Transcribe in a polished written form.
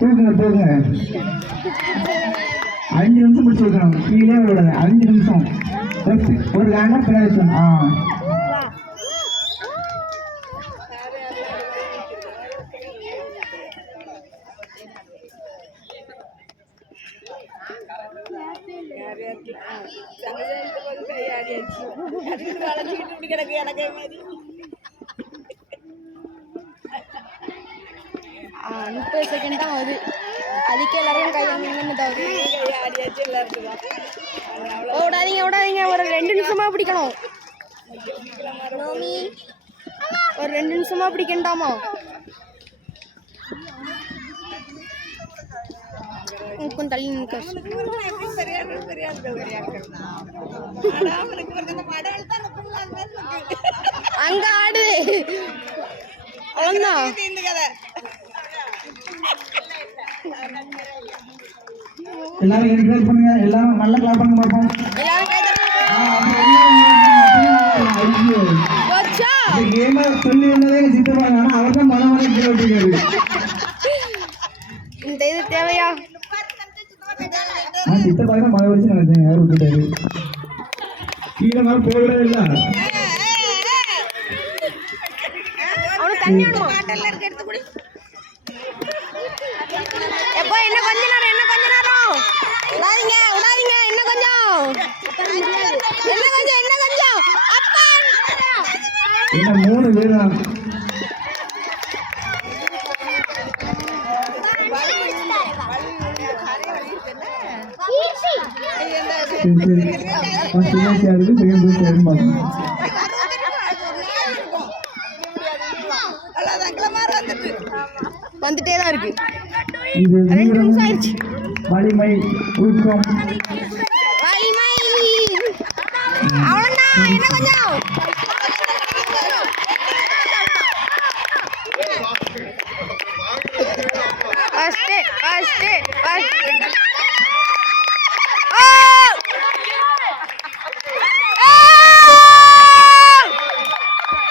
தூக்குங்க தூக்குங்க 5 நிமிஷம் பிடிச்சி வைக்கணும். கீழே விடாது. 5 நிமிஷம். ஒரு லேண்டா பின்னாடி வச்சோம். முப்பது செகண்ட் தான் வருது. அதுக்கே எல்லாரும் கை வாங்கிட்டு விடாதீங்க விடாதீங்க. ஒரு 2 நிமிஷமா பிடிக்கணும். ஒரு 2 நிமிஷமா பிடிக்கண்டாமா? கொஞ்சம் தள்ளி நிற்க. அங்க ஆடு அவ்வளோதான். எல்லாரும் என்கரேஜ் பண்ணுங்க. எல்லாரும் நல்லா கிளாப் பண்ணுங்க பாப்போம். கேம சொல்லி வந்ததே சித்தப்பாங்க. ஆனா அவர் தான் மன மன கீழே விட்டுருக்காரு. இந்த இது தேவையா? சித்தப்பாங்க மழை வச்சு நினைச்சேன். யாரும் விட்டுட்டாரு. கீழே மேல போகவே இல்லை. அவனுக்கு தண்ணி வேணுமா? எப்போ என்ன கொஞ்ச நேரம் விடாதீங்க விடாதீங்க. என்ன கொஞ்சம் அப்பா என்ன 3 பேர் தான். வந்துட்டே தான் இருக்கு. 2 நிமிஷம் ஆயிடுச்சு. வலிமை ஊக்கம் வலிமை அவ்வளோதான். என்ன கொஞ்சம் ஃபர்ஸ்ட்